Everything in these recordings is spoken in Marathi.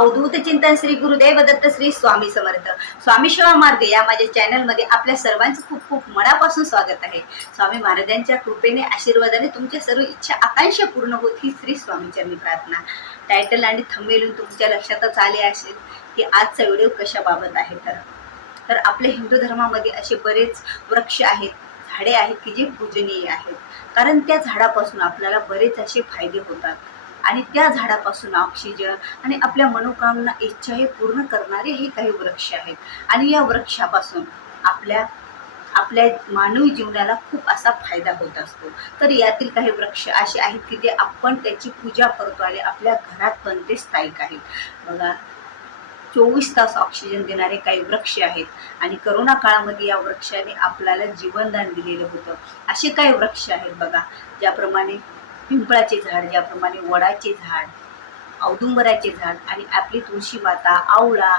अवधूत चिंतन श्री गुरुदेव दत्त श्री स्वामी समर्थ स्वामी सेवा मार्ग या माझ्या चॅनल मध्ये आपल्या सर्वांचं खूप खूप मनापासून स्वागत आहे। स्वामी महाराजांच्या कृपेने आशीर्वादाने तुमच्या सर्व इच्छा आकांक्षा पूर्ण होत ही श्री स्वामीचरणी प्रार्थना। टायटल आणि थंबनेलून तुमच्या लक्षातच आले असेल की आजचा व्हिडिओ कशाबाबत आहे। तर आपल्या हिंदू धर्मामध्ये असे बरेच वृक्ष आहेत, झाडे आहेत की जे पूजनीय आहेत, कारण त्या झाडापासून आपल्याला बरेच असे फायदे होतात आणि त्या झाडापासून ऑक्सिजन आणि आपल्या मनोकामना इच्छा हे पूर्ण करणारे हे काही वृक्ष आहेत। आणि या वृक्षापासून आपल्या मानवी जीवनाला खूप असा फायदा होत असतो। तर यातील काही वृक्ष असे आहेत की जे आपण त्याची पूजा करतो आणि आपल्या घरात पण ते स्थायिक आहेत। बघा, 24 तास ऑक्सिजन देणारे काही वृक्ष आहेत आणि करोना काळामध्ये या वृक्षाने आपल्याला जीवनदान दिलेलं होतं। असे काही वृक्ष आहेत बघा, ज्याप्रमाणे पिंपळाचे झाड, ज्याप्रमाणे वडाचे झाड, औदुंबराचे झाड आणि आपली तुळशी माता, आवळा,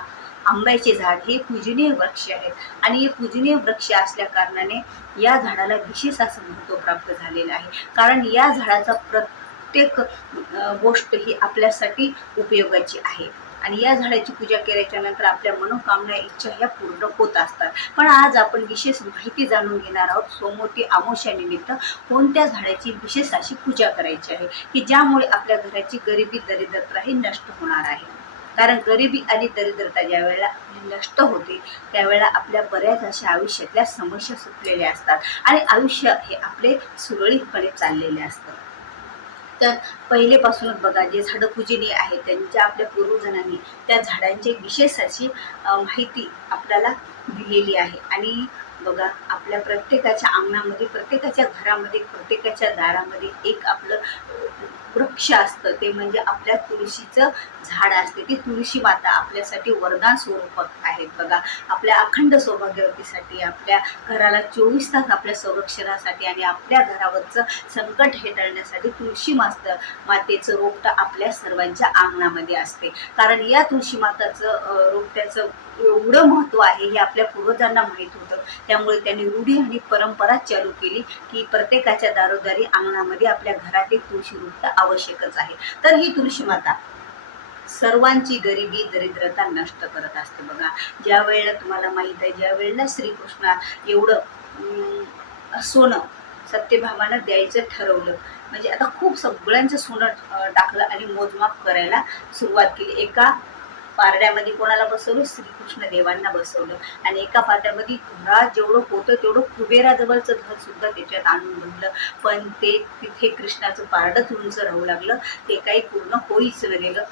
आंब्याचे झाड हे पूजनीय वृक्ष आहेत। आणि हे पूजनीय वृक्ष असल्या कारणाने या झाडाला विशेष असं महत्त्व प्राप्त झालेलं आहे, कारण या झाडाचा प्रत्येक गोष्ट ही आपल्यासाठी उपयोगाची आहे आणि या झाडाची पूजा केल्याच्या नंतर आपल्या मनोकामना इच्छा ह्या पूर्ण होत असतात। पण आज आपण विशेष माहिती जाणून घेणार आहोत, सोमवती अमावस्येनिमित्त कोणत्या झाडाची विशेष अशी पूजा करायची आहे की ज्यामुळे आपल्या घराची गरिबी दरिद्रता ही नष्ट होणार आहे। कारण गरिबी आणि दरिद्रता ज्या वेळेला नष्ट होते त्यावेळेला आपल्या बऱ्याच अशा आयुष्यातल्या समस्या सुटलेल्या असतात आणि आयुष्य हे आपले सुरळीतपणे चाललेले असतं। तर पहिलेपासूनच बघा, जे झाडं पूजनीय आहेत त्यांच्या आपल्या पूर्वजांनी त्या झाडांची विशेष अशी माहिती आपल्याला दिलेली आहे। आणि बघा, आपल्या प्रत्येकाच्या अंगणामध्ये, प्रत्येकाच्या घरामध्ये, प्रत्येकाच्या दारामध्ये एक आपलं वृक्ष असतं, ते म्हणजे आपल्या तुळशीचं झाड असते। ती तुळशी माता आपल्यासाठी वरदान स्वरूप आहेत। बघा, आपल्या अखंड सौभाग्यवतीसाठी, आपल्या घराला 24 तास आपल्या संरक्षणासाठी आणि आपल्या घरावरचं संकट हेटाळण्यासाठी तुळशी मातेचं रोपटं आपल्या सर्वांच्या अंगणामध्ये असते। कारण या तुळशी माताचं रोपट्याचं एवढं महत्त्व आहे हे आपल्या पूर्वजांना माहीत होतं, त्यामुळे त्यांनी रूढी आणि परंपरा चालू केली की प्रत्येकाच्या दारोदारी अंगणामध्ये आपल्या घरात एक तुळशी रोपटं आवश्यकच आहे। तर ही तुळशी माता सर्वांची गरिबी दरिद्रता नष्ट करत असते। बघा, ज्या वेळेला तुम्हाला माहित आहे, ज्या वेळेला श्रीकृष्णा एवढं सोनं सत्यभामानं द्यायचं ठरवलं, म्हणजे आता खूप सगळ्यांचं सोनं टाकलं आणि मोजमाप करायला सुरुवात केली। एका पारड्यामध्ये कोणाला बसवलं? श्रीकृष्ण देवांना बसवलं आणि एका पारड्यामध्ये घरात जेवढं होतं तेवढं कुबेराजवळचं घर सुद्धा त्याच्यात आणून भरलं, पण ते तिथे कृष्णाचं पारडंच उंच राहू लागलं, ते काही पूर्ण होईच न गेलं।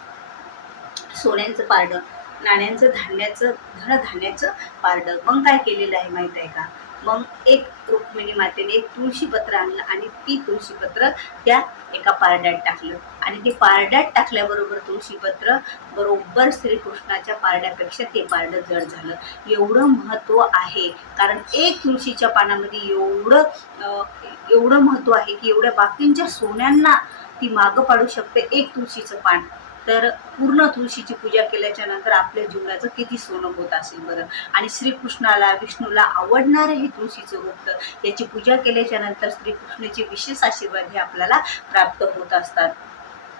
सोन्यांचं पारडं, नाण्यांचं, धनधान्याचं पारडं। मग काय केलेलं आहे माहीत आहे का? मग एक रुक्मिणी मातेने एक तुळशीपत्र आणलं आणि ती तुळशीपत्र त्या एका पारड्यात टाकलं आणि ते पारड्यात टाकल्याबरोबर तुळशीपत्र बरोबर श्रीकृष्णाच्या पारड्यापेक्षा ते पारडं जड झालं। एवढं महत्त्व आहे, कारण एक तुळशीच्या पानामध्ये एवढं महत्त्व आहे की एवढ्या बाकींच्या सोन्यांना ती मागं पाडू शकते एक तुळशीचं पान। तर पूर्ण तुळशीची पूजा केल्याच्या नंतर आपल्या जीवनाचं किती सोनं होत असेल बरं। आणि श्रीकृष्णाला, विष्णूला आवडणारं हे तुळशीचं रोपटं, याची पूजा केल्याच्या नंतर श्रीकृष्णाचे विशेष आशीर्वाद हे आपल्याला प्राप्त होत असतात।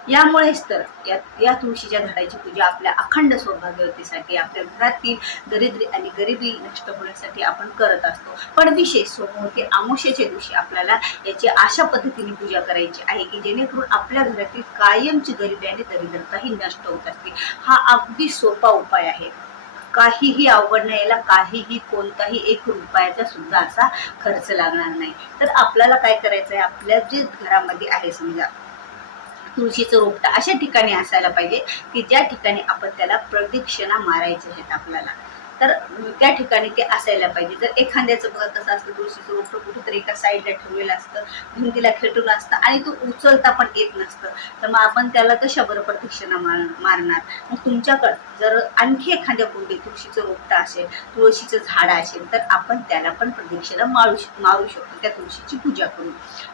यामुळेच तर या तुळशीच्या झाडाची पूजा आपल्या अखंड सौभाग्यवतीसाठी, आपल्या घरातील दरिद्री आणि गरिबी नष्ट होण्यासाठी आपण करत असतो। पण विशेष सोमवती अमावस्येच्या दिवशी आपल्याला याची अशा पद्धतीने पूजा करायची आहे की जेणेकरून आपल्या घरातील कायमची गरिबी आणि दरिद्रता ही नष्ट होत असते। हा अगदी सोपा उपाय आहे, काहीही अवघड नाही, याला काहीही कोणताही 1 रुपयाचा सुद्धा असा खर्च लागणार नाही। तर आपल्याला काय करायचं आहे, आपल्या जे घरामध्ये आहे समजा तुळशीचं रोपटं अशा ठिकाणी असायला पाहिजे की ज्या ठिकाणी आपण त्याला प्रदक्षिणा मारायचे आहेत आपल्याला, तर त्या ठिकाणी ते असायला पाहिजे। जर एखाद्याचं बघा कसं असतं, तुळशीचं रोपटं कुठेतरी एका साईडला ठेवलेलं असतं, भिंतीला खेटून असतं आणि तो उचलता पण येत नसतं, तर मग आपण त्याला कशा बरं प्रदक्षिणा मारणार? मग तुमच्याकडं जर आणखी एखाद्या कुंडीत तुळशीचं रोपटं असेल, तुळशीचं झाड असेल, तर आपण त्याला पण प्रदक्षिणा मारू शकतो, त्या तुळशीची पूजा करून।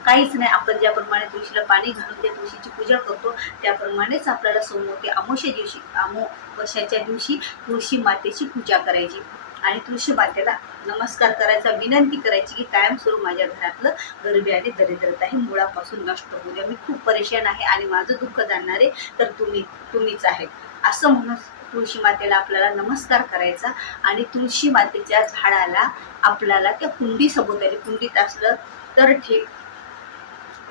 काहीच नाही, आपण ज्याप्रमाणे तुळशीला पाणी घालून त्या तुळशीची पूजा करतो त्याप्रमाणेच आपल्याला सोमवती अमावस्येच्या दिवशी तुळशी मातेची पूजा करायची आणि तुळशी मातेला नमस्कार करायचा, विनंती करायची की कायमस्वरूप माझ्या घरातलं गरिबी आणि दरिद्रता ही मुळापासून नष्ट होऊ द्या। मी खूप परेशान आहे आणि माझं दुःख जाणणारे तर तुम्हीच आहेत। असं म्हणून तुळशी मातेला आपल्याला नमस्कार करायचा आणि तुळशी मातेच्या झाडाला आपल्याला त्या कुंडी सभोवताली, कुंडीत असलं तर ठीक,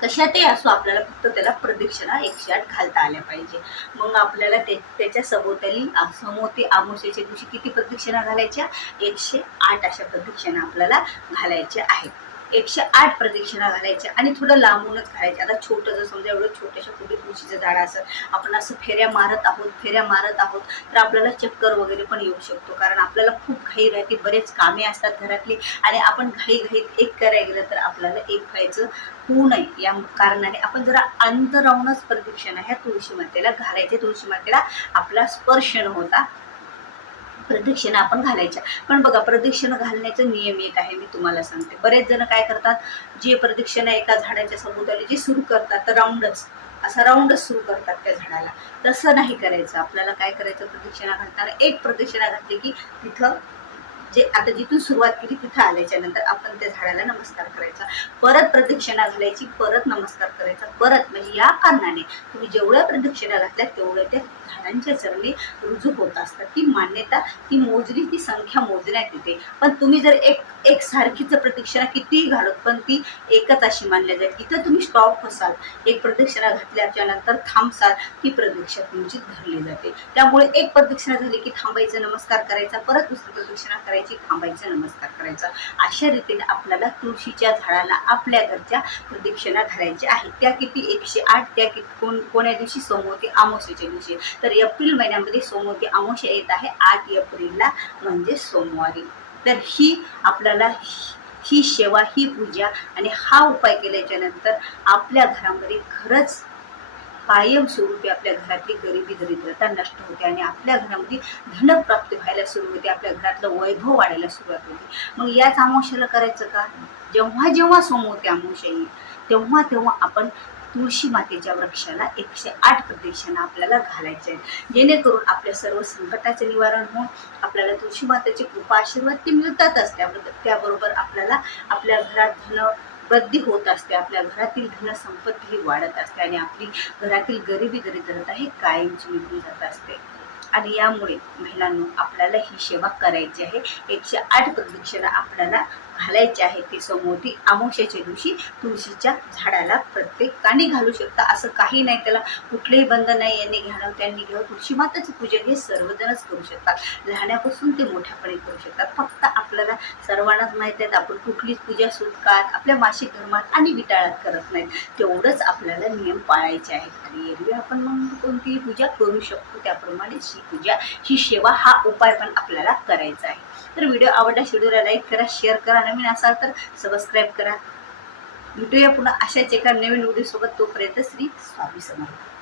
कशातही असो, आपल्याला फक्त त्याला प्रदक्षिणा 108 घालता आल्या पाहिजे. मग आपल्याला त्याच्या सभोवताली समोती अमावस्येच्या दिवशी किती प्रदक्षिणा घालायच्या? 108 अशा प्रदक्षिणा आपल्याला घालायच्या आहेत. 108 प्रदक्षिणा घालायच्या आणि थोडं लांबूनच घालायचं. आता छोटं जर समजा एवढं छोट्याशा कुठे तुळशीचं झाड असं आपण असं फेऱ्या मारत आहोत तर आपल्याला चक्कर वगैरे पण येऊ शकतो, कारण आपल्याला खूप घाई राहते, बरेच कामे असतात घरातली आणि आपण घाईत एक करायला गेलं तर आपल्याला एक व्हायचं होऊ नये, या कारणाने आपण जरा अंतरावूनच प्रदक्षिणा ह्या तुळशी मातेला घालायचे. तुळशी मातेला आपला स्पर्श न होता प्रदक्षिणा आपण घालायच्या. पण बघा, प्रदक्षिणा घालण्याचा नियम एक आहे, मी तुम्हाला सांगते. बरेच जण काय करतात, जे प्रदक्षिणा एका झाडाच्या सभोवताली जे सुरू करतात तर राऊंडच सुरू करतात त्या झाडाला. तसं नाही करायचं. आपल्याला काय करायचं, प्रदक्षिणा घालताना एक प्रदक्षिणा घातली की तिथं जे आता जिथून सुरुवात केली तिथं आल्याच्या नंतर आपण त्या झाडाला नमस्कार करायचा, परत प्रदक्षिणा घालायची, परत नमस्कार करायचा, परत. म्हणजे या कारणाने तुम्ही जेवढ्या प्रदक्षिणा घातल्या तेवढ्या त्या झाडांच्या चरणी रुजू होत असतात. ती मान्यता, ती मोजणी, ती संख्या मोजण्यात येते. पण तुम्ही जर एक सारखीच प्रदक्षिणा कितीही घालत पण ती एकच अशी मानल्या जाईल. इथं तुम्ही स्टॉप होसाल, एक प्रदक्षिणा घातल्याच्या नंतर थांबसाल, ती प्रदक्षिणा तुमची धरली जाते. त्यामुळे एक प्रदक्षिणा झाली की थांबायचं, नमस्कार करायचा, परत दुसरी प्रदक्षिणा करायची, थांबायचं, नमस्कार करायचा. अशा रीतीने आपल्याला तुळशीच्या झाडाला आपल्या घरच्या प्रदक्षिणा घालायच्या आहेत. त्या किती? 108. त्या किती? कोण्या दिवशी? सोमवती अमावस्येच्या दिवशी. तर एप्रिल महिन्यामध्ये सोमवती अमावस्या येत आहे 8 एप्रिलला, म्हणजे सोमवारी. तर ही आपल्याला ही सेवा, ही पूजा आणि हा उपाय केल्याच्या नंतर आपल्या घरामध्ये खरंच कायमस्वरूपी आपल्या घरातली गरिबी दरिद्रता नष्ट होते आणि आपल्या घरामध्ये धनप्राप्ती व्हायला सुरू होते, आपल्या घरातलं वैभव वाढायला सुरुवात होते. मग याच अमावस्येला करायचं का? जेव्हा सोमवती अमावस्या येईल तेव्हा आपण तुळशी मातेच्या वृक्षाला 108 प्रदक्षिणा आपल्याला घालायच्या आहेत, जेणेकरून आपल्या सर्व संकटाचे निवारण होऊन आपल्याला तुळशी मातेची कृपा आशीर्वाद ती मिळतातच. त्याबरोबर आपल्याला आपल्या घरात धन वृद्धी होत असते, आपल्या घरातील धनसंपत्ती ही वाढत असते आणि आपली घरातील गरिबी दरिद्रता ही कायमची निघून जात असते. आणि यामुळे महिलांनो, आपल्याला ही सेवा करायची आहे. 108 प्रदक्षिणा आपल्याला घालायचे आहे. ते समोवती अमावस्येच्या दिवशी तुळशीच्या झाडाला प्रत्येकाने घालू शकता, असं काही नाही, त्याला कुठलेही बंधन नाही. यांनी घ्यावं त्यांनी घ्यावं. तुळशी माताचं पूजन हे सर्वजणच करू शकतात, लहानापासून ते मोठ्यापर्यंत करू शकतात. फक्त आपल्याला सर्वांनाच माहिती आहे आपण कुठलीच पूजा सुटकात आपल्या मासिक धर्मात आणि विटाळात करत नाहीत, तेवढंच आपल्याला नियम पाळायचे आहेत. आणि एरवी आपण मग कोणतीही पूजा करू शकतो, त्याप्रमाणे ही पूजा, ही सेवा, हा उपाय पण आपल्याला करायचा आहे. तर व्हिडिओ आवडल्यास व्हिडिओला लाईक करा, शेअर करा, नवीन असाल तर सबस्क्राईब करा. भेटूया पुन्हा अशाच एका नवीन व्हिडिओ सोबत. तोपर्यंत श्री स्वामी समर्थ.